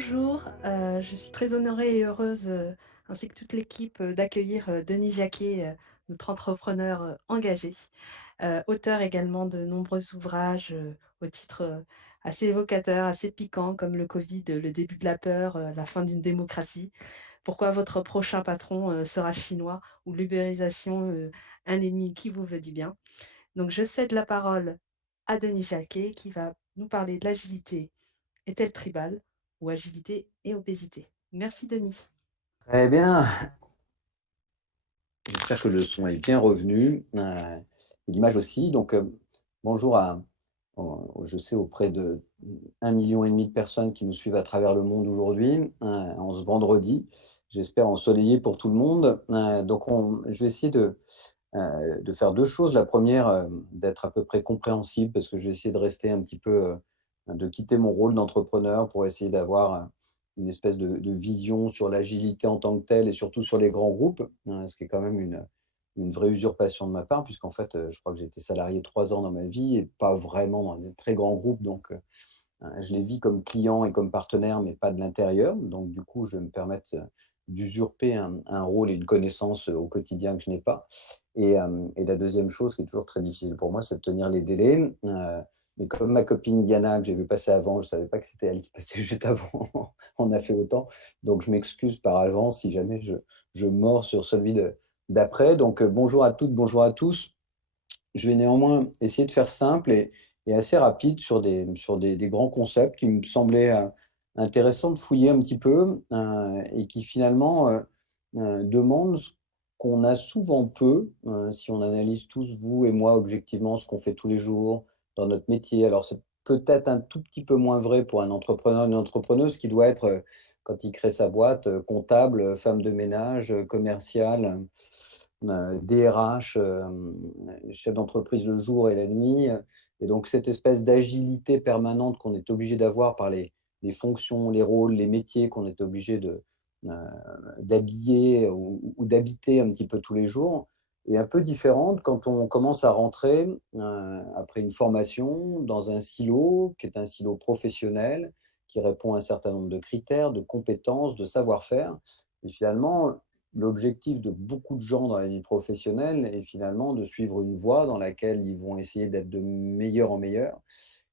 Bonjour, je suis très honorée et heureuse, ainsi que toute l'équipe, d'accueillir, Denis Jacquet, notre entrepreneur, engagé, auteur également de nombreux ouvrages, au titre, assez évocateur, assez piquant comme le Covid, le début de la peur, la fin d'une démocratie. Pourquoi votre prochain patron, sera chinois ou l'ubérisation, un ennemi qui vous veut du bien. Donc je cède la parole à Denis Jacquet qui va nous parler de l'agilité est-elle tribale ou agilité et obésité? Merci Denis. Eh bien, j'espère que le son est bien revenu, et l'image aussi. Donc, bonjour je sais auprès de 1,5 million de personnes qui nous suivent à travers le monde aujourd'hui, en ce vendredi. J'espère ensoleillé pour tout le monde. Donc je vais essayer de faire 2 choses. La première, d'être à peu près compréhensible parce que je vais essayer de rester un petit peu, de quitter mon rôle d'entrepreneur pour essayer d'avoir, une espèce de vision sur l'agilité en tant que telle et surtout sur les grands groupes, ce qui est quand même une vraie usurpation de ma part puisqu'en fait, je crois que j'ai été salarié 3 ans dans ma vie et pas vraiment dans des très grands groupes donc je les vis comme clients et comme partenaires mais pas de l'intérieur. Donc du coup, je vais me permettre, d'usurper un rôle et une connaissance, au quotidien que je n'ai pas. Et la deuxième chose qui est toujours très difficile pour moi, c'est de tenir les délais. Mais comme ma copine Diana, que j'ai vu passer avant, je ne savais pas que c'était elle qui passait juste avant, on a fait autant. Donc je m'excuse par avance si jamais je mords sur celui d'après. Donc bonjour à toutes, bonjour à tous. Je vais néanmoins essayer de faire simple et assez rapide sur des grands concepts qui me semblaient, intéressants de fouiller un petit peu, et qui finalement, demandent ce qu'on a souvent peu, si on analyse tous, vous et moi, objectivement, ce qu'on fait tous les jours dans notre métier. Alors c'est peut-être un tout petit peu moins vrai pour un entrepreneur, une entrepreneuse qui doit être, quand il crée sa boîte, comptable, femme de ménage, commerciale, DRH, chef d'entreprise le jour et la nuit, et donc cette espèce d'agilité permanente qu'on est obligé d'avoir par les fonctions, les rôles, les métiers qu'on est obligé heu, d'habiller ou d'habiter un petit peu tous les jours est un peu différente quand on commence à rentrer, après une formation dans un silo qui est un silo professionnel, qui répond à un certain nombre de critères, de compétences, de savoir-faire et finalement l'objectif de beaucoup de gens dans la vie professionnelle est finalement de suivre une voie dans laquelle ils vont essayer d'être de meilleur en meilleur.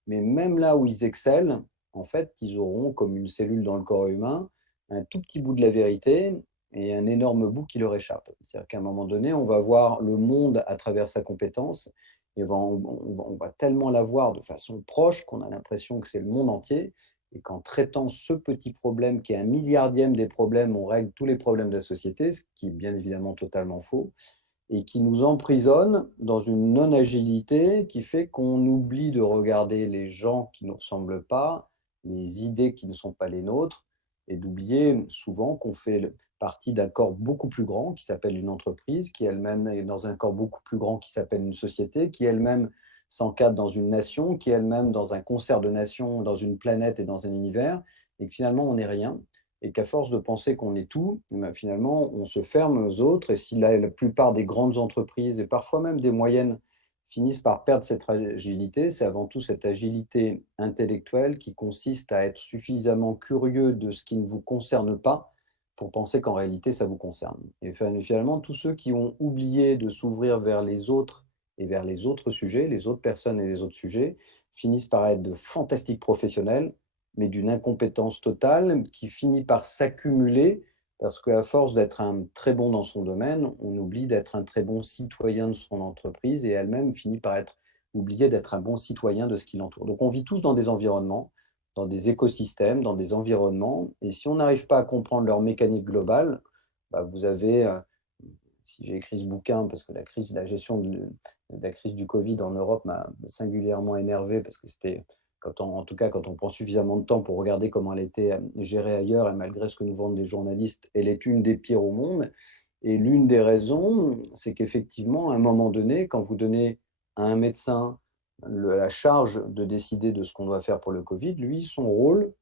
Mais même là où ils excellent, en fait, ils auront comme une cellule dans le corps humain, un tout petit bout de la vérité et un énorme bout qui leur échappe. C'est-à-dire qu'à un moment donné, on va voir le monde à travers sa compétence et on va tellement la voir de façon proche qu'on a l'impression que c'est le monde entier et qu'en traitant ce petit problème qui est un milliardième des problèmes, on règle tous les problèmes de la société, ce qui est bien évidemment totalement faux et qui nous emprisonne dans une non-agilité qui fait qu'on oublie de regarder les gens qui ne nous ressemblent pas, les idées qui ne sont pas les nôtres, et d'oublier souvent qu'on fait partie d'un corps beaucoup plus grand qui s'appelle une entreprise, qui elle-même est dans un corps beaucoup plus grand qui s'appelle une société, qui elle-même s'encadre dans une nation, qui elle-même dans un concert de nations, dans une planète et dans un univers, et que finalement on n'est rien et qu'à force de penser qu'on est tout, eh ben, finalement, on se ferme aux autres. Et si la plupart des grandes entreprises et parfois même des moyennes finissent par perdre cette agilité, c'est avant tout cette agilité intellectuelle qui consiste à être suffisamment curieux de ce qui ne vous concerne pas pour penser qu'en réalité, ça vous concerne. Et finalement, tous ceux qui ont oublié de s'ouvrir vers les autres et vers les autres sujets, les autres personnes et les autres sujets, finissent par être de fantastiques professionnels mais d'une incompétence totale qui finit par s'accumuler parce qu'à force d'être un très bon dans son domaine, on oublie d'être un très bon citoyen de son entreprise et elle-même finit par être oubliée d'être un bon citoyen de ce qui l'entoure. Donc on vit tous dans des environnements, dans des écosystèmes, dans des environnements et si on n'arrive pas à comprendre leur mécanique globale, bah, vous avez, si j'ai écrit ce bouquin parce que la gestion de la crise du Covid en Europe m'a singulièrement énervé parce que c'était en tout cas, quand on prend suffisamment de temps pour regarder comment elle était, gérée ailleurs et malgré ce que nous vendent les journalistes, elle est une des pires au monde et l'une des raisons, c'est qu'effectivement, à un moment donné, quand vous donnez à un médecin la charge de décider de ce qu'on doit faire pour le Covid, lui, son rôle,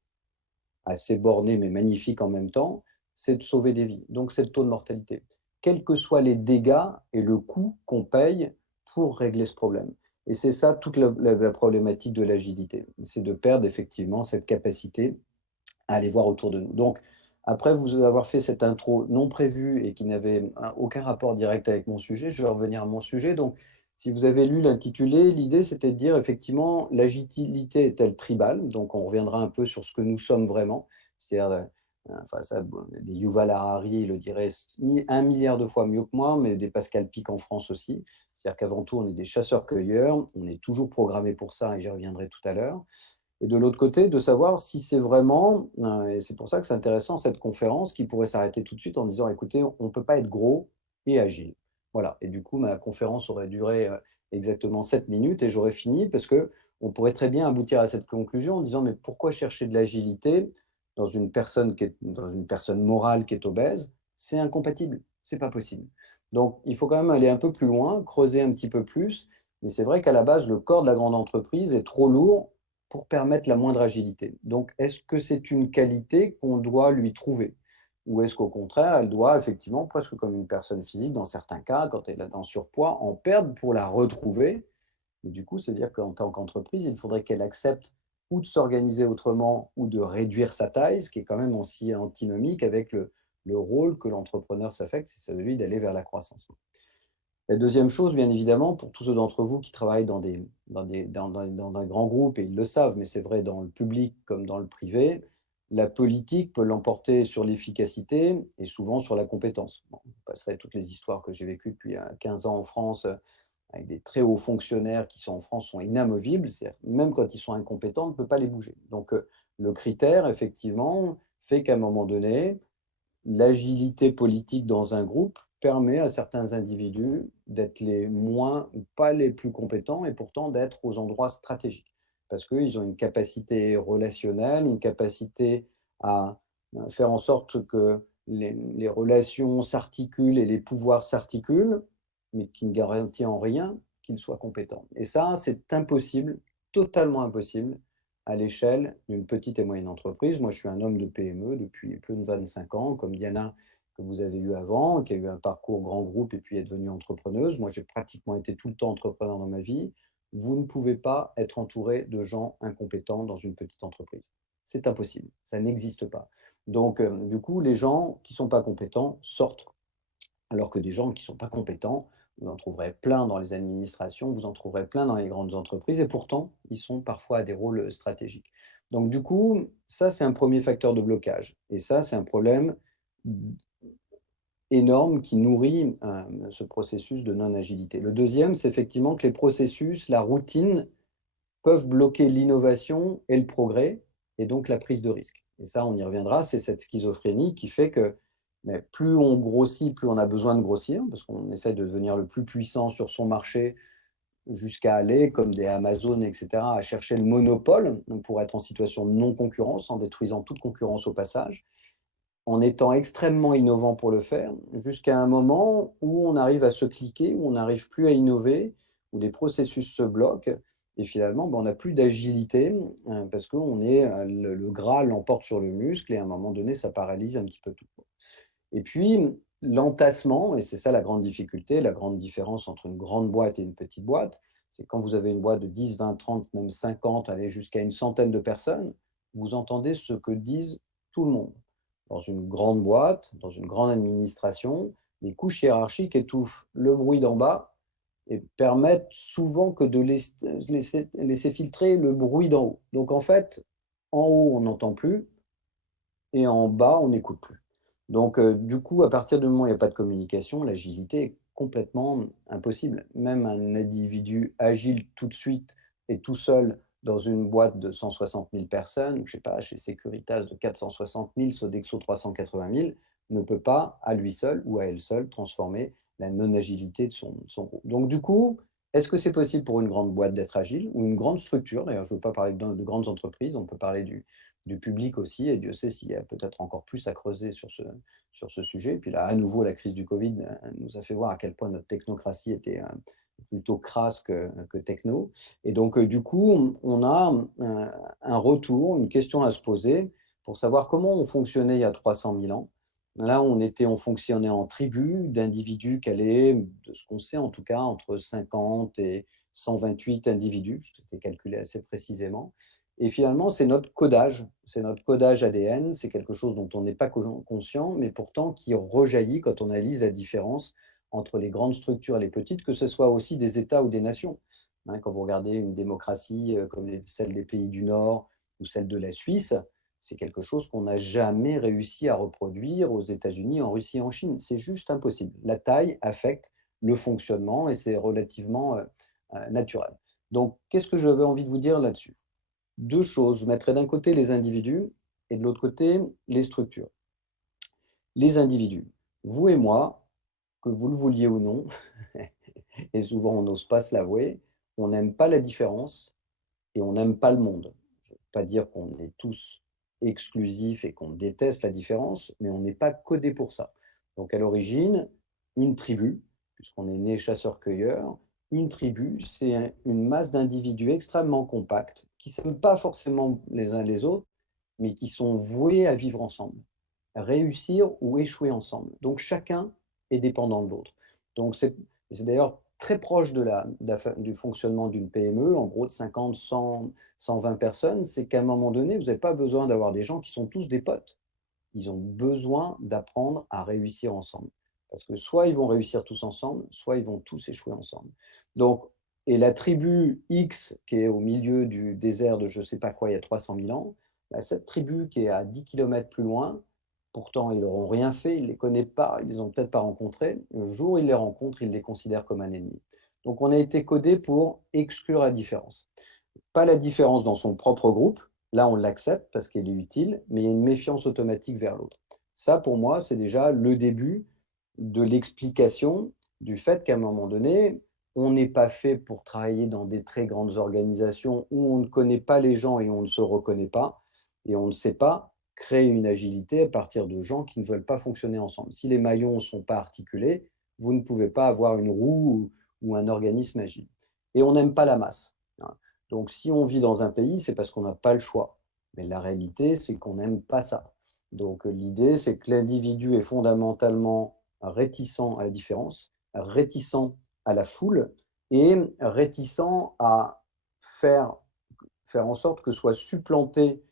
assez borné mais magnifique en même temps, c'est de sauver des vies. Donc c'est le taux de mortalité. Quels que soient les dégâts et le coût qu'on paye pour régler ce problème. Et c'est ça toute la problématique de l'agilité. C'est de perdre effectivement cette capacité à aller voir autour de nous. Donc, après vous avoir fait cette intro non prévue et qui n'avait aucun rapport direct avec mon sujet, je vais revenir à mon sujet. Donc, si vous avez lu l'intitulé, l'idée c'était de dire effectivement l'agilité est-elle tribale? Donc, on reviendra un peu sur ce que nous sommes vraiment. C'est-à-dire, enfin ça, bon, des Yuval Harari le dirait 1 milliard de fois mieux que moi, mais des Pascal Pic en France aussi. C'est-à-dire qu'avant tout, on est des chasseurs-cueilleurs, on est toujours programmés pour ça et j'y reviendrai tout à l'heure. Et de l'autre côté, de savoir si c'est vraiment, et c'est pour ça que c'est intéressant cette conférence qui pourrait s'arrêter tout de suite en disant: «Écoutez, on ne peut pas être gros et agile». Voilà, et du coup, ma conférence aurait duré, exactement 7 minutes et j'aurais fini parce que on pourrait très bien aboutir à cette conclusion en disant: «Mais pourquoi chercher de l'agilité dans une personne morale qui est obèse? C'est incompatible, c'est pas possible». Donc il faut quand même aller un peu plus loin, creuser un petit peu plus, mais c'est vrai qu'à la base, le corps de la grande entreprise est trop lourd pour permettre la moindre agilité. Donc, est-ce que c'est une qualité qu'on doit lui trouver? Ou est-ce qu'au contraire, elle doit effectivement, presque comme une personne physique, dans certains cas, quand elle est en surpoids, en perdre pour la retrouver? Et du coup, c'est-à-dire qu'en tant qu'entreprise, il faudrait qu'elle accepte ou de s'organiser autrement ou de réduire sa taille, ce qui est quand même aussi antinomique avec le rôle que l'entrepreneur s'affecte, c'est celui d'aller vers la croissance. La deuxième chose, bien évidemment, pour tous ceux d'entre vous qui travaillent dans un grand groupe, et ils le savent, mais c'est vrai dans le public comme dans le privé, la politique peut l'emporter sur l'efficacité et souvent sur la compétence. Bon, je passerai toutes les histoires que j'ai vécues depuis 15 ans en France, avec des très hauts fonctionnaires qui sont en France sont inamovibles, c'est-à-dire même quand ils sont incompétents, on ne peut pas les bouger. Donc, le critère, effectivement, fait qu'à un moment donné, l'agilité politique dans un groupe permet à certains individus d'être les moins ou pas les plus compétents et pourtant d'être aux endroits stratégiques. Parce qu'ils ont une capacité relationnelle, une capacité à faire en sorte que les relations s'articulent et les pouvoirs s'articulent, mais qui ne garantit en rien qu'ils soient compétents. Et ça, c'est impossible, totalement impossible, à l'échelle d'une petite et moyenne entreprise. Moi, je suis un homme de PME depuis plus de 25 ans, comme Diana que vous avez eu avant, qui a eu un parcours grand groupe et puis est devenue entrepreneuse. Moi, j'ai pratiquement été tout le temps entrepreneur dans ma vie. Vous ne pouvez pas être entouré de gens incompétents dans une petite entreprise. C'est impossible, ça n'existe pas. Donc, du coup, les gens qui ne sont pas compétents sortent, alors que des gens qui ne sont pas compétents, vous en trouverez plein dans les administrations, vous en trouverez plein dans les grandes entreprises et pourtant, ils sont parfois à des rôles stratégiques. Donc du coup, ça, c'est un premier facteur de blocage et ça, c'est un problème énorme qui nourrit, ce processus de non-agilité. Le deuxième, c'est effectivement que les processus, la routine peuvent bloquer l'innovation et le progrès et donc la prise de risque. Et ça, on y reviendra, c'est cette schizophrénie qui fait que, mais plus on grossit, plus on a besoin de grossir, parce qu'on essaie de devenir le plus puissant sur son marché jusqu'à aller, comme des Amazon, et cetera, à chercher le monopole pour être en situation de non-concurrence, en détruisant toute concurrence au passage, en étant extrêmement innovant pour le faire, jusqu'à un moment où on arrive à se cliquer, où on n'arrive plus à innover, où les processus se bloquent et finalement, ben, on n'a plus d'agilité, parce qu'on est, le gras l'emporte sur le muscle et à un moment donné, ça paralyse un petit peu tout. Et puis, l'entassement, et c'est ça la grande difficulté, la grande différence entre une grande boîte et une petite boîte, c'est quand vous avez une boîte de 10, 20, 30, même 50, allez jusqu'à une centaine de personnes, vous entendez ce que disent tout le monde. Dans une grande boîte, dans une grande administration, les couches hiérarchiques étouffent le bruit d'en bas et permettent souvent que de laisser filtrer le bruit d'en haut. Donc en fait, en haut, on n'entend plus et en bas, on n'écoute plus. Donc du coup, à partir du moment où il y a pas de communication, l'agilité est complètement impossible. Même un individu agile tout de suite et tout seul dans une boîte de 160 000 personnes, ou je sais pas, chez Securitas de 460 000, Sodexo 380 000, ne peut pas, à lui seul ou à elle seule, transformer la non-agilité de son groupe. Donc du coup, est-ce que c'est possible pour une grande boîte d'être agile ou une grande structure? D'ailleurs, je ne veux pas parler de grandes entreprises, on peut parler du public aussi, et Dieu sait s'il y a peut-être encore plus à creuser sur ce sujet. Et puis là, à nouveau, la crise du Covid nous a fait voir à quel point notre technocratie était plutôt crasse que techno. Et donc, du coup, on a un retour, une question à se poser pour savoir comment on fonctionnait il y a 300 000 ans. Là, on fonctionnait en tribu d'individus qui allaient, de ce qu'on sait en tout cas, entre 50 et 128 individus, c'était calculé assez précisément. Et finalement, c'est notre codage ADN, c'est quelque chose dont on n'est pas conscient, mais pourtant qui rejaillit quand on analyse la différence entre les grandes structures et les petites, que ce soit aussi des États ou des nations. Hein, quand vous regardez une démocratie comme celle des pays du Nord ou celle de la Suisse, c'est quelque chose qu'on n'a jamais réussi à reproduire aux États-Unis, en Russie et en Chine. C'est juste impossible. La taille affecte le fonctionnement et c'est relativement naturel. Donc, qu'est-ce que j'avais envie de vous dire là-dessus? Deux choses. Je mettrais d'un côté les individus et de l'autre côté les structures. Les individus. Vous et moi, que vous le vouliez ou non, et souvent on n'ose pas se l'avouer, on n'aime pas la différence et on n'aime pas le monde. Je ne veux pas dire qu'on est tous exclusifs et qu'on déteste la différence, mais on n'est pas codé pour ça. Donc à l'origine, une tribu, puisqu'on est né chasseur-cueilleur, une tribu, c'est une masse d'individus extrêmement compacts qui ne s'aiment pas forcément les uns les autres, mais qui sont voués à vivre ensemble, réussir ou échouer ensemble. Donc chacun est dépendant de l'autre. Donc c'est d'ailleurs très proche du fonctionnement d'une PME, en gros de 50, 100, 120 personnes, c'est qu'à un moment donné, vous n'avez pas besoin d'avoir des gens qui sont tous des potes. Ils ont besoin d'apprendre à réussir ensemble. Parce que soit ils vont réussir tous ensemble, soit ils vont tous échouer ensemble. Donc, et la tribu X qui est au milieu du désert de je ne sais pas quoi il y a 300 000 ans, bah, cette tribu qui est à 10 kilomètres plus loin, pourtant ils n'auront rien fait, ils ne les connaissent pas, ils ne les ont peut-être pas rencontrés, le jour où ils les rencontrent, ils les considèrent comme un ennemi. Donc on a été codé pour exclure la différence. Pas la différence dans son propre groupe, là on l'accepte parce qu'elle est utile, mais il y a une méfiance automatique vers l'autre. Ça, pour moi, c'est déjà le début de l'explication du fait qu'à un moment donné, on n'est pas fait pour travailler dans des très grandes organisations où on ne connaît pas les gens et on ne se reconnaît pas, et on ne sait pas créer une agilité à partir de gens qui ne veulent pas fonctionner ensemble. Si les maillons ne sont pas articulés, vous ne pouvez pas avoir une roue ou un organisme agile. Et on n'aime pas la masse. Hein. Donc, si on vit dans un pays, c'est parce qu'on n'a pas le choix. Mais la réalité, c'est qu'on n'aime pas ça. Donc, l'idée, c'est que l'individu est fondamentalement réticent à la différence, réticent à la foule et réticent à faire, faire en sorte que soit supplanté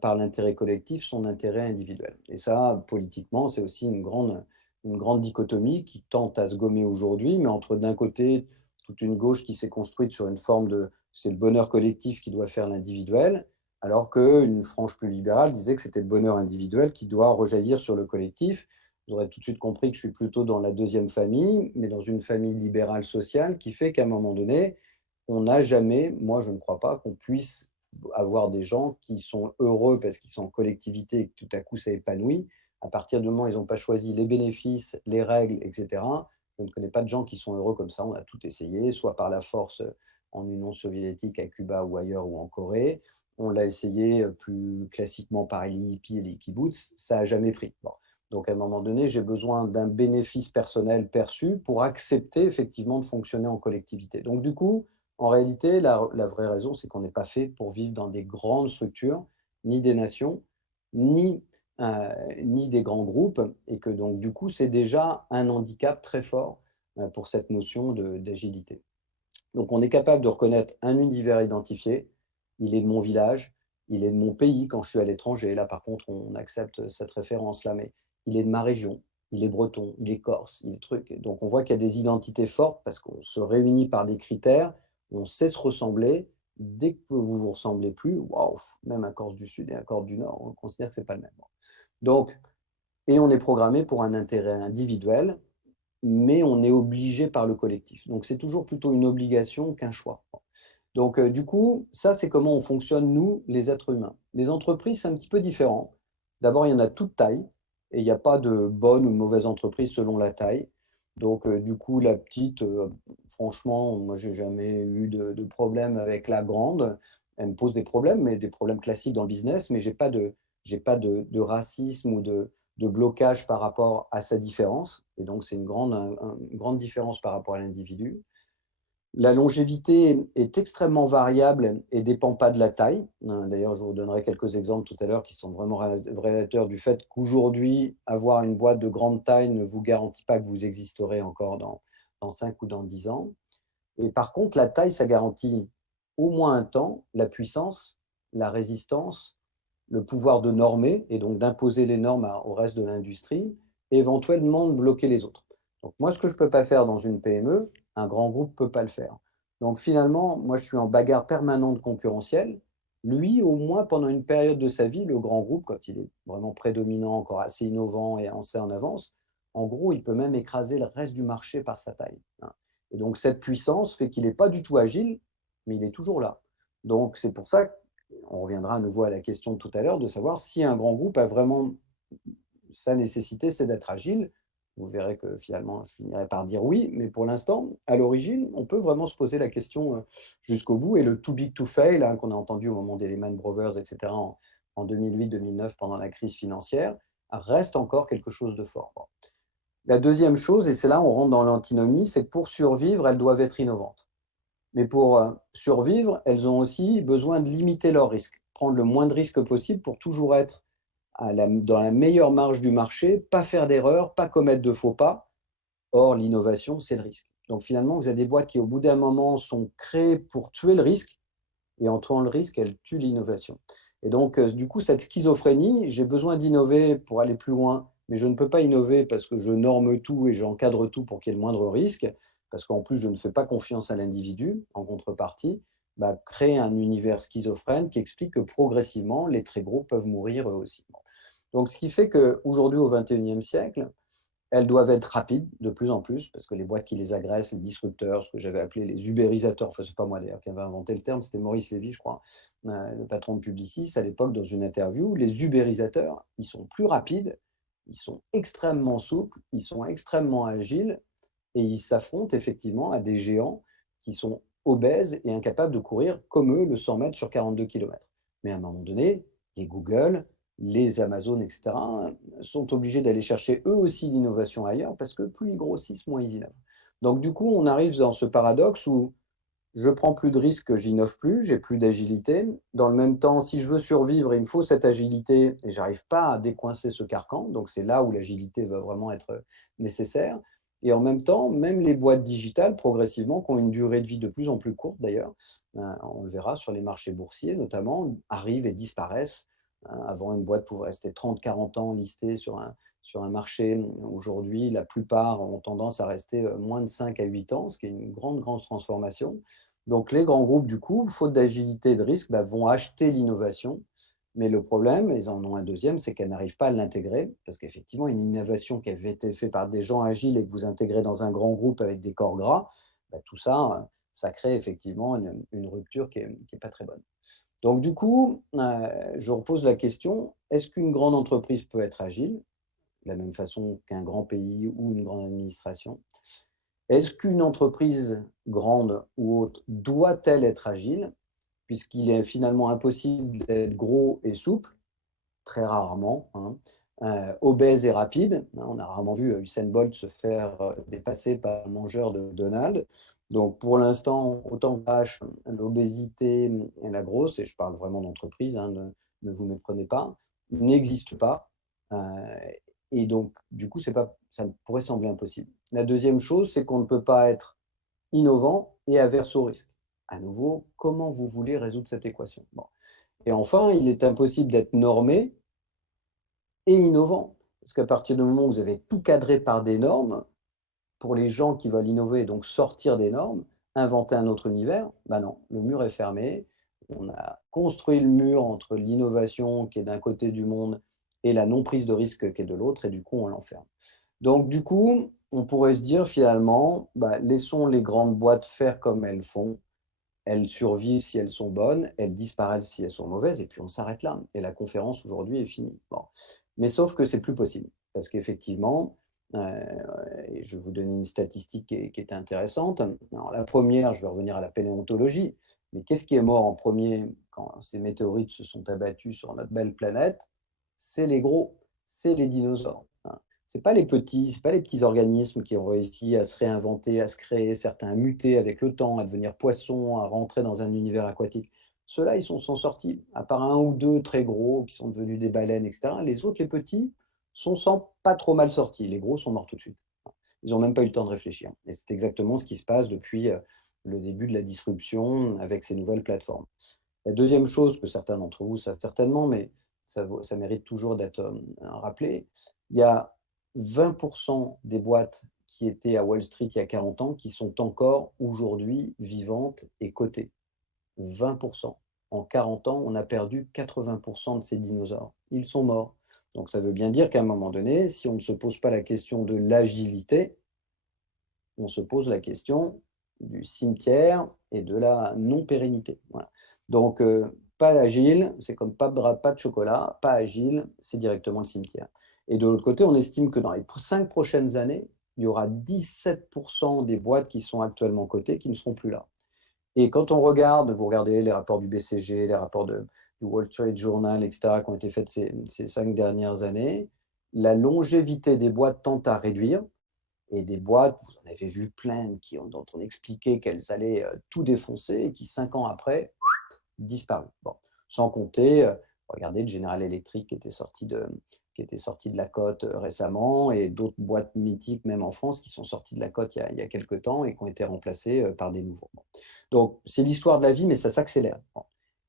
par l'intérêt collectif son intérêt individuel. Et ça, politiquement, c'est aussi une grande dichotomie qui tente à se gommer aujourd'hui, mais entre d'un côté toute une gauche qui s'est construite sur une forme de c'est le bonheur collectif qui doit faire l'individuel, alors qu'une frange plus libérale disait que c'était le bonheur individuel qui doit rejaillir sur le collectif. Vous aurez tout de suite compris que je suis plutôt dans la deuxième famille, mais dans une famille libérale sociale qui fait qu'à un moment donné, on n'a jamais, moi je ne crois pas, qu'on puisse avoir des gens qui sont heureux parce qu'ils sont en collectivité et que tout à coup ça épanouit. À partir du moment où ils n'ont pas choisi les bénéfices, les règles, etc., je ne connais pas de gens qui sont heureux comme ça. On a tout essayé, soit par la force en Union soviétique, à Cuba ou ailleurs ou en Corée. On l'a essayé plus classiquement par les hippies et les kibbutz. Ça n'a jamais pris. Bon. Donc à un moment donné, j'ai besoin d'un bénéfice personnel perçu pour accepter effectivement de fonctionner en collectivité. Donc du coup, en réalité, la vraie raison, c'est qu'on n'est pas fait pour vivre dans des grandes structures, ni des nations, ni, ni des grands groupes, et que donc du coup, c'est déjà un handicap très fort pour cette notion d'agilité. Donc on est capable de reconnaître un univers identifié, il est de mon village, il est de mon pays quand je suis à l'étranger, là par contre on accepte cette référence-là, mais il est de ma région, il est breton, il est corse, il est truc. Donc on voit qu'il y a des identités fortes parce qu'on se réunit par des critères, on sait se ressembler. Dès que vous vous ressemblez plus, waouh, même un Corse du Sud et un Corse du Nord, on considère que c'est pas le même. Donc, et on est programmé pour un intérêt individuel, mais on est obligé par le collectif. Donc c'est toujours plutôt une obligation qu'un choix. Donc du coup, ça c'est comment on fonctionne nous, les êtres humains. Les entreprises, c'est un petit peu différent. D'abord, il y en a toute taille et il n'y a pas de bonne ou de mauvaise entreprise selon la taille. Donc du coup, la petite, franchement, moi j'ai jamais eu de problème avec la grande. Elle me pose des problèmes, mais des problèmes classiques dans le business, mais j'ai pas de racisme ou de blocage par rapport à sa différence. Et donc, c'est une grande différence par rapport à l'individu. La longévité est extrêmement variable et ne dépend pas de la taille. D'ailleurs, je vous donnerai quelques exemples tout à l'heure qui sont vraiment révélateurs du fait qu'aujourd'hui, avoir une boîte de grande taille ne vous garantit pas que vous existerez encore dans 5 ou dans 10 ans. Et par contre, la taille, ça garantit au moins un temps la puissance la résistance, le pouvoir de normer et donc d'imposer les normes au reste de l'industrie et éventuellement de bloquer les autres. Donc moi, ce que je ne peux pas faire dans une PME, un grand groupe ne peut pas le faire. Donc finalement, moi, je suis en bagarre permanente concurrentielle. Lui, au moins pendant une période de sa vie, le grand groupe, quand il est vraiment prédominant, encore assez innovant et assez en avance, en gros, il peut même écraser le reste du marché par sa taille, hein. Et donc cette puissance fait qu'il n'est pas du tout agile, mais il est toujours là. Donc c'est pour ça qu'on reviendra à nouveau à la question de tout à l'heure, de savoir si un grand groupe a vraiment sa nécessité, c'est d'être agile. Vous verrez que finalement, je finirai par dire oui, mais pour l'instant, à l'origine, on peut vraiment se poser la question jusqu'au bout. Et le too big to fail, hein, qu'on a entendu au moment des Lehman Brothers, etc., en 2008-2009, pendant la crise financière, reste encore quelque chose de fort. Bon. La deuxième chose, et c'est là où on rentre dans l'antinomie, c'est que pour survivre, elles doivent être innovantes. Mais pour survivre, elles ont aussi besoin de limiter leurs risques, prendre le moins de risques possible pour toujours être dans la meilleure marge du marché, pas faire d'erreurs, pas commettre de faux pas. Or, l'innovation, c'est le risque. Donc finalement, vous avez des boîtes qui, au bout d'un moment, sont créées pour tuer le risque, et en tuant le risque, elles tuent l'innovation. Et donc, du coup, cette schizophrénie, j'ai besoin d'innover pour aller plus loin, mais je ne peux pas innover parce que je norme tout et j'encadre tout pour qu'il y ait le moindre risque, parce qu'en plus, je ne fais pas confiance à l'individu en contrepartie, bah, créer un univers schizophrène qui explique que progressivement, les très gros peuvent mourir eux aussi. Bon. Donc, ce qui fait qu'aujourd'hui, au XXIe siècle, elles doivent être rapides de plus en plus, parce que les boîtes qui les agressent, les disrupteurs, ce que j'avais appelé les ubérisateurs, enfin, c'est pas moi d'ailleurs qui avait inventé le terme, c'était Maurice Lévy, je crois, le patron de Publicis, à l'époque, dans une interview. Les ubérisateurs, ils sont plus rapides, ils sont extrêmement souples, ils sont extrêmement agiles, et ils s'affrontent effectivement à des géants qui sont obèses et incapables de courir comme eux le 100 mètres sur 42 kilomètres. Mais à un moment donné, les Google, les Amazon, etc., sont obligés d'aller chercher eux aussi l'innovation ailleurs parce que plus ils grossissent, moins ils innovent. Donc du coup, on arrive dans ce paradoxe où je prends plus de risques, j'innove plus, j'ai plus d'agilité. Dans le même temps, si je veux survivre, il me faut cette agilité et j'arrive pas à décoincer ce carcan. Donc c'est là où l'agilité va vraiment être nécessaire. Et en même temps, même les boîtes digitales, progressivement, qui ont une durée de vie de plus en plus courte d'ailleurs, on le verra sur les marchés boursiers notamment, arrivent et disparaissent. Avant, une boîte pouvait rester 30-40 ans listée sur un marché. Aujourd'hui, la plupart ont tendance à rester moins de 5 à 8 ans, ce qui est une grande, grande transformation. Donc les grands groupes, du coup, faute d'agilité et de risque, bah, vont acheter l'innovation. Mais le problème, ils en ont un deuxième, c'est qu'elles n'arrivent pas à l'intégrer, parce qu'effectivement, une innovation qui avait été faite par des gens agiles et que vous intégrez dans un grand groupe avec des corps gras, bah, tout ça, ça crée effectivement une rupture qui est pas très bonne. Donc du coup, je repose la question, est-ce qu'une grande entreprise peut être agile, de la même façon qu'un grand pays ou une grande administration? Est-ce qu'une entreprise grande ou autre doit-elle être agile, puisqu'il est finalement impossible d'être gros et souple, très rarement, hein, obèse et rapide, hein, on a rarement vu Usain Bolt se faire dépasser par un mangeur de Donald. Donc pour l'instant, autant que tâche, l'obésité et la grosse, et je parle vraiment d'entreprise, hein, ne vous méprenez pas, n'existe pas. Euh, et donc, du coup, pas, ça pourrait sembler impossible. La deuxième chose, c'est qu'on ne peut pas être innovant et averse au risque. À nouveau, comment vous voulez résoudre cette équation? Bon. Et enfin, il est impossible d'être normé et innovant. Parce qu'à partir du moment où vous avez tout cadré par des normes, pour les gens qui veulent innover, donc sortir des normes, inventer un autre univers, ben non, le mur est fermé. On a construit le mur entre l'innovation qui est d'un côté du monde et la non-prise de risque qui est de l'autre, et du coup, on l'enferme. Donc, du coup, on pourrait se dire finalement, bah, laissons les grandes boîtes faire comme elles font. Elles survivent si elles sont bonnes, elles disparaissent si elles sont mauvaises, et puis on s'arrête là. Et la conférence aujourd'hui est finie. Bon. Mais sauf que c'est plus possible, parce qu'effectivement, et je vais vous donner une statistique qui est intéressante. Alors, la première, je vais revenir à la paléontologie, mais qu'est-ce qui est mort en premier quand ces météorites se sont abattus sur notre belle planète? C'est les gros, c'est les dinosaures, hein. C'est pas les petits, c'est pas les petits organismes qui ont réussi à se réinventer, à se créer, certains à muter avec le temps, à devenir poissons, à rentrer dans un univers aquatique. Ceux-là, ils sont sortis, à part un ou deux très gros qui sont devenus des baleines, etc. Les autres, les petits, sont sans pas trop mal sortis. Les gros sont morts tout de suite. Ils n'ont même pas eu le temps de réfléchir. Et c'est exactement ce qui se passe depuis le début de la disruption avec ces nouvelles plateformes. La deuxième chose que certains d'entre vous savent certainement, mais ça mérite toujours d'être rappelé, il y a 20% des boîtes qui étaient à Wall Street il y a 40 ans qui sont encore aujourd'hui vivantes et cotées. 20%. En 40 ans, on a perdu 80% de ces dinosaures. Ils sont morts. Donc ça veut bien dire qu'à un moment donné, si on ne se pose pas la question de l'agilité, on se pose la question du cimetière et de la non-pérennité. Voilà. Donc, pas agile, c'est comme pas de chocolat, pas agile, c'est directement le cimetière. Et de l'autre côté, on estime que dans les 5 prochaines années, il y aura 17% des boîtes qui sont actuellement cotées qui ne seront plus là. Et quand on regarde, vous regardez les rapports du BCG, les rapports du Wall Street Journal, etc., qui ont été faits ces 5 dernières années, la longévité des boîtes tend à réduire et des boîtes, vous en avez vu plein dont on expliquait qu'elles allaient tout défoncer et qui, 5 ans après, disparu. Bon, sans compter, regardez General Electric qui était sorti de la cote récemment et d'autres boîtes mythiques, même en France, qui sont sorties de la cote il y a quelques temps et qui ont été remplacées par des nouveaux. Bon. Donc, c'est l'histoire de la vie, mais ça s'accélère. Bon.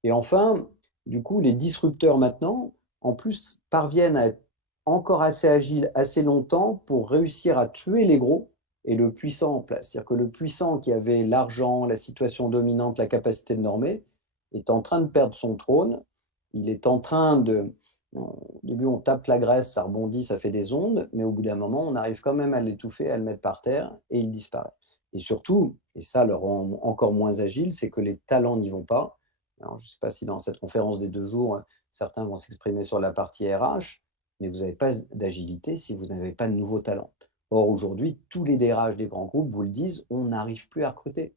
Et enfin, du coup, les disrupteurs maintenant, en plus, parviennent à être encore assez agiles assez longtemps pour réussir à tuer les gros et le puissant en place. C'est-à-dire que le puissant qui avait l'argent, la situation dominante, la capacité de normer, est en train de perdre son trône. Il est en train de. Au début, on tape la graisse, ça rebondit, ça fait des ondes, mais au bout d'un moment, on arrive quand même à l'étouffer, à le mettre par terre, et il disparaît. Et surtout, et ça le rend encore moins agile, c'est que les talents n'y vont pas. Alors, je ne sais pas si dans cette conférence des 2 jours, certains vont s'exprimer sur la partie RH, mais vous n'avez pas d'agilité si vous n'avez pas de nouveaux talents. Or, aujourd'hui, tous les DRH des grands groupes vous le disent, on n'arrive plus à recruter.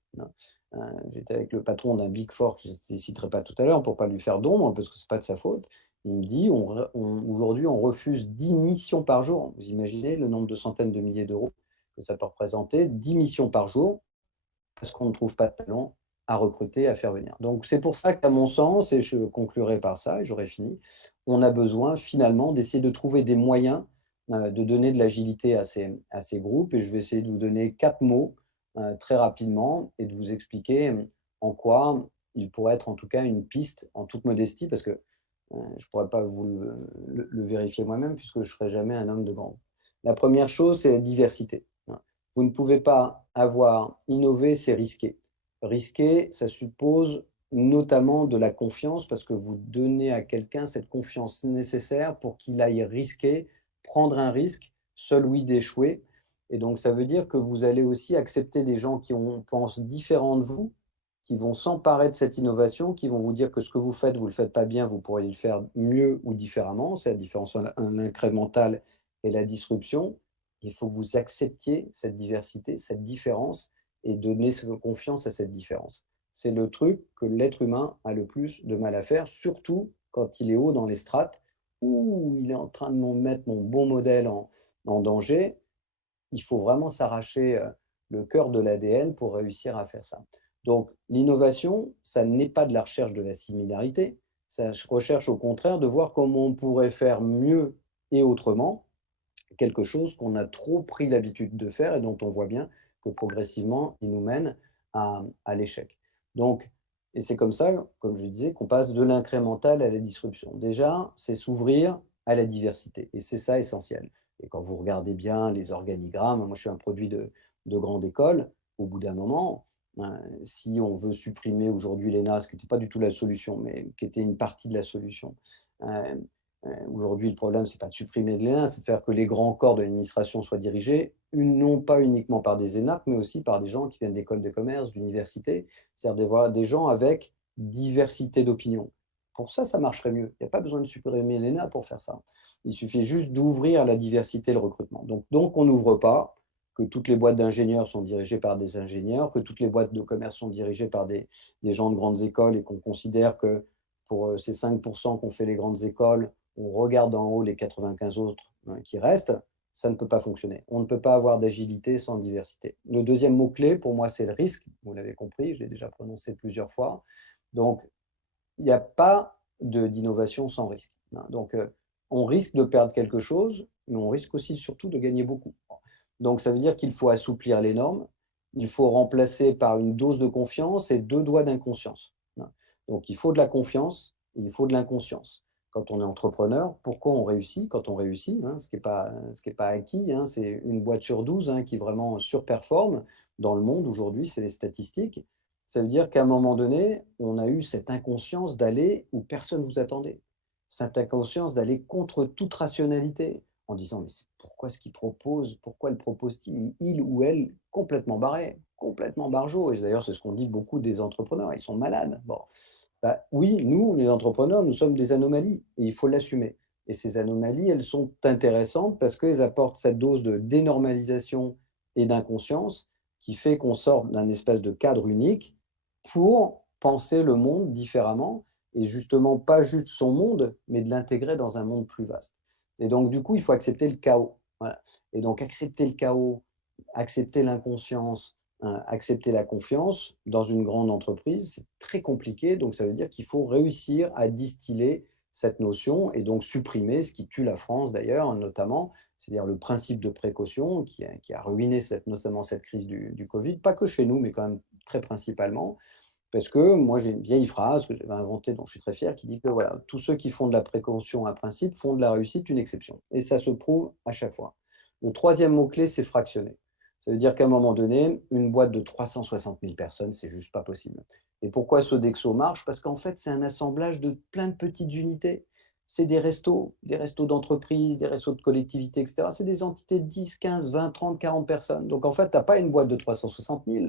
J'étais avec le patron d'un Big Four, que je ne citerai pas tout à l'heure pour ne pas lui faire d'ombre, parce que ce n'est pas de sa faute. Il me dit, aujourd'hui, on refuse 10 missions par jour. Vous imaginez le nombre de centaines de milliers d'euros que ça peut représenter, 10 missions par jour, parce qu'on ne trouve pas de talent à recruter, à faire venir. Donc c'est pour ça qu'à mon sens, et je conclurai par ça, et j'aurai fini, on a besoin finalement d'essayer de trouver des moyens de donner de l'agilité à ces groupes. Et je vais essayer de vous donner 4 mots très rapidement et de vous expliquer en quoi il pourrait être en tout cas une piste, en toute modestie, parce que je ne pourrais pas vous le vérifier moi-même, puisque je ne serai jamais un homme de grand. La première chose, c'est la diversité. Vous ne pouvez pas avoir innové, c'est risqué. Risqué, ça suppose notamment de la confiance, parce que vous donnez à quelqu'un cette confiance nécessaire pour qu'il aille risquer, prendre un risque, celui d'échouer. Et donc, ça veut dire que vous allez aussi accepter des gens qui pensent différent de vous, qui vont s'emparer de cette innovation, qui vont vous dire que ce que vous faites, vous ne le faites pas bien, vous pourriez le faire mieux ou différemment. C'est la différence entre l'incrémental et la disruption. Il faut que vous acceptiez cette diversité, cette différence et donner confiance à cette différence. C'est le truc que l'être humain a le plus de mal à faire, surtout quand il est haut dans les strates, où il est en train de mettre mon bon modèle en danger. Il faut vraiment s'arracher le cœur de l'ADN pour réussir à faire ça. Donc l'innovation, ça n'est pas de la recherche de la similarité, ça recherche au contraire de voir comment on pourrait faire mieux et autrement quelque chose qu'on a trop pris l'habitude de faire et dont on voit bien que progressivement, il nous mène à l'échec. Donc, et c'est comme ça, comme je disais, qu'on passe de l'incrémental à la disruption. Déjà, c'est s'ouvrir à la diversité et c'est ça essentiel. Et quand vous regardez bien les organigrammes, moi je suis un produit de grande école, au bout d'un moment, si on veut supprimer aujourd'hui l'ENA, ce qui n'était pas du tout la solution, mais qui était une partie de la solution, euh, aujourd'hui, le problème, c'est pas de supprimer de l'ENA, c'est de faire que les grands corps de l'administration soient dirigés, non pas uniquement par des énarques, mais aussi par des gens qui viennent d'écoles de commerce, d'universités, c'est-à-dire des gens avec diversité d'opinions. Pour ça, ça marcherait mieux. Il n'y a pas besoin de supprimer l'ENA pour faire ça. Il suffit juste d'ouvrir à la diversité le recrutement. Donc on n'ouvre pas, que toutes les boîtes d'ingénieurs sont dirigées par des ingénieurs, que toutes les boîtes de commerce sont dirigées par des gens de grandes écoles et qu'on considère que pour ces 5% qu'ont fait les grandes écoles, on regarde en haut les 95 autres qui restent, ça ne peut pas fonctionner. On ne peut pas avoir d'agilité sans diversité. Le deuxième mot-clé, pour moi, c'est le risque. Vous l'avez compris, je l'ai déjà prononcé plusieurs fois. Donc, il n'y a pas d'innovation sans risque. Donc, on risque de perdre quelque chose, mais on risque aussi surtout de gagner beaucoup. Donc, ça veut dire qu'il faut assouplir les normes, il faut remplacer par une dose de confiance et 2 doigts d'inconscience. Donc il faut de la confiance et il faut de l'inconscience. Quand on est entrepreneur, pourquoi on réussit? Quand on réussit, hein, ce qui est pas acquis, hein, c'est une boîte sur 12 hein, qui vraiment surperforme dans le monde aujourd'hui, c'est les statistiques. Ça veut dire qu'à un moment donné, on a eu cette inconscience d'aller où personne ne vous attendait. Cette inconscience d'aller contre toute rationalité en disant: «Mais pourquoi ce qu'il propose? Pourquoi le propose-t-il? Il ou elle complètement barré, complètement barjot» et d'ailleurs, c'est ce qu'on dit beaucoup des entrepreneurs, ils sont malades. Bon, bah, oui, nous, les entrepreneurs, nous sommes des anomalies et il faut l'assumer. Et ces anomalies, elles sont intéressantes parce qu'elles apportent cette dose de dénormalisation et d'inconscience qui fait qu'on sort d'un espèce de cadre unique pour penser le monde différemment et justement pas juste son monde, mais de l'intégrer dans un monde plus vaste. Et donc du coup, il faut accepter le chaos. Voilà. Et donc accepter le chaos, accepter l'inconscience, accepter la confiance dans une grande entreprise, c'est très compliqué. Donc ça veut dire qu'il faut réussir à distiller cette notion et donc supprimer ce qui tue la France d'ailleurs, notamment, c'est-à-dire le principe de précaution qui a ruiné notamment cette crise du Covid, pas que chez nous, mais quand même très principalement. Parce que moi, j'ai une vieille phrase que j'avais inventée, dont je suis très fier, qui dit que voilà, tous ceux qui font de la précaution un principe font de la réussite une exception. Et ça se prouve à chaque fois. Le troisième mot-clé, c'est fractionner. Ça veut dire qu'à un moment donné, une boîte de 360 000 personnes, c'est juste pas possible. Et pourquoi Sodexo marche? Parce qu'en fait, c'est un assemblage de plein de petites unités. C'est des restos d'entreprise, des restos de collectivités, etc. C'est des entités de 10, 15, 20, 30, 40 personnes. Donc en fait, tu n'as pas une boîte de 360 000,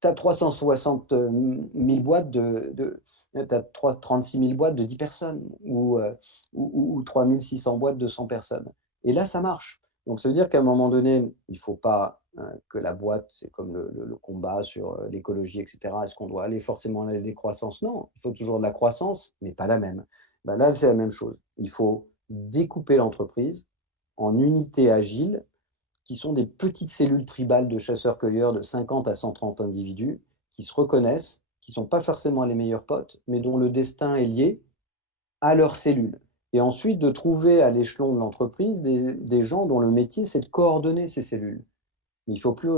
tu as 360 000 boîtes tu as 36 000 boîtes de 10 personnes ou 3 600 boîtes de 100 personnes. Et là, ça marche. Donc, ça veut dire qu'à un moment donné, il ne faut pas que la boîte, c'est comme le combat sur l'écologie, etc. Est-ce qu'on doit aller forcément à la décroissance? Non, il faut toujours de la croissance, mais pas la même. Ben là, c'est la même chose. Il faut découper l'entreprise en unités agiles qui sont des petites cellules tribales de chasseurs-cueilleurs de 50 à 130 individus qui se reconnaissent, qui ne sont pas forcément les meilleurs potes, mais dont le destin est lié à leurs cellules. Et ensuite, de trouver à l'échelon de l'entreprise des gens dont le métier, c'est de coordonner ces cellules. Il ne faut plus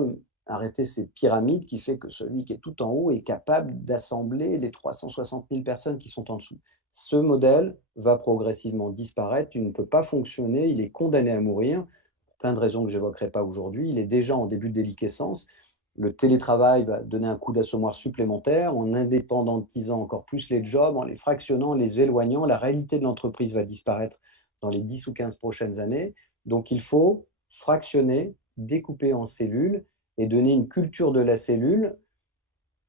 arrêter ces pyramides qui fait que celui qui est tout en haut est capable d'assembler les 360 000 personnes qui sont en dessous. Ce modèle va progressivement disparaître, il ne peut pas fonctionner, il est condamné à mourir, pour plein de raisons que j'évoquerai pas aujourd'hui. Il est déjà en début de déliquescence. Le télétravail va donner un coup d'assommoir supplémentaire en indépendantisant encore plus les jobs, en les fractionnant, les éloignant. La réalité de l'entreprise va disparaître dans les 10 ou 15 prochaines années. Donc il faut fractionner, découper en cellules et donner une culture de la cellule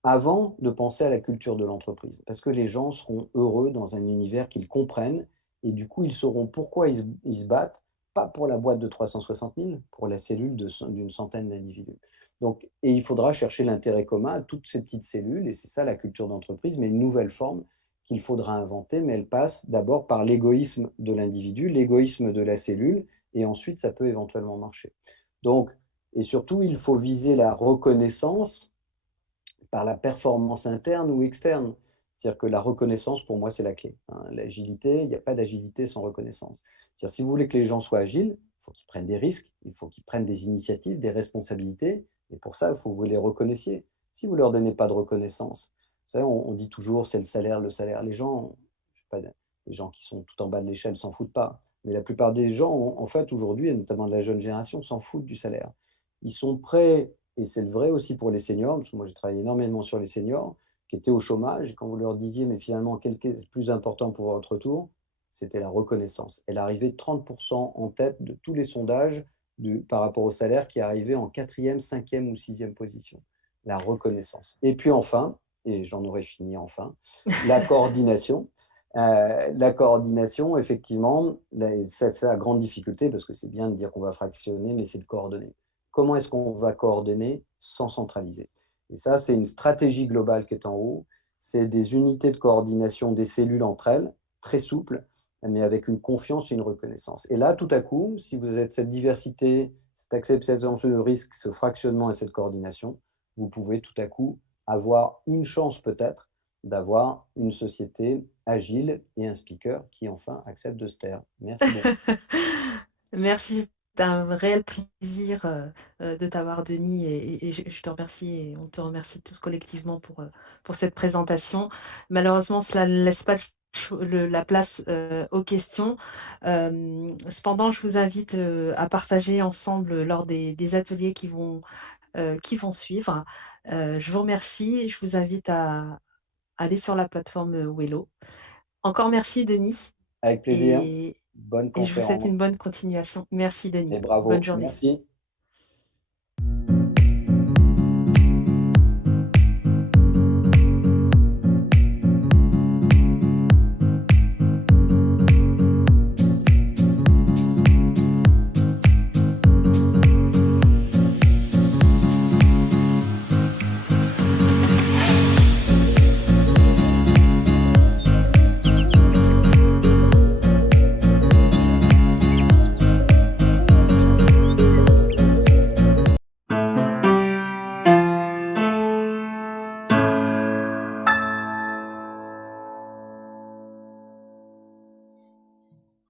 avant de penser à la culture de l'entreprise. Parce que les gens seront heureux dans un univers qu'ils comprennent et du coup, ils sauront pourquoi ils se battent, pas pour la boîte de 360 000, pour la cellule d'une centaine d'individus. Donc, et il faudra chercher l'intérêt commun à toutes ces petites cellules, et c'est ça la culture d'entreprise, mais une nouvelle forme qu'il faudra inventer, mais elle passe d'abord par l'égoïsme de l'individu, l'égoïsme de la cellule, et ensuite ça peut éventuellement marcher. Donc, et surtout, il faut viser la reconnaissance par la performance interne ou externe. C'est-à-dire que la reconnaissance, pour moi, c'est la clé, hein. L'agilité, il n'y a pas d'agilité sans reconnaissance. C'est-à-dire, si vous voulez que les gens soient agiles, il faut qu'ils prennent des risques, il faut qu'ils prennent des initiatives, des responsabilités, et pour ça, il faut que vous les reconnaissiez. Si vous ne leur donnez pas de reconnaissance, vous savez, on dit toujours c'est le salaire, le salaire. Les gens, je sais pas, les gens qui sont tout en bas de l'échelle s'en foutent pas. Mais la plupart des gens, en fait, aujourd'hui, et notamment de la jeune génération, s'en foutent du salaire. Ils sont prêts, et c'est le vrai aussi pour les seniors, parce que moi j'ai travaillé énormément sur les seniors, qui étaient au chômage, et quand vous leur disiez, mais finalement, quel est le plus important pour votre retour? C'était la reconnaissance. Elle arrivait 30% en tête de tous les sondages par rapport au salaire qui arrivait en quatrième, cinquième ou sixième position. La reconnaissance. Et puis enfin, et j'en aurais fini enfin, la coordination. La coordination, effectivement, c'est la grande difficulté, parce que c'est bien de dire qu'on va fractionner, mais c'est de coordonner. Comment est-ce qu'on va coordonner sans centraliser? Et ça, c'est une stratégie globale qui est en haut. C'est des unités de coordination des cellules entre elles, très souples, mais avec une confiance et une reconnaissance. Et là, tout à coup, si vous avez cette diversité, cette acceptation de risque, ce fractionnement et cette coordination, vous pouvez tout à coup avoir une chance peut-être d'avoir une société agile et un speaker qui enfin accepte de se taire. Merci beaucoup. Merci un réel plaisir, de t'avoir Denis et je te remercie et on te remercie tous collectivement pour cette présentation. Malheureusement, cela ne laisse pas la place, aux questions. Cependant, je vous invite, à partager ensemble lors des ateliers qui vont suivre. Je vous remercie et je vous invite à aller sur la plateforme, Wello. Encore merci Denis Avec plaisir. et Bonne et je vous souhaite une conférence bonne continuation. Merci Denis. et Bonne bravo. journée. Merci.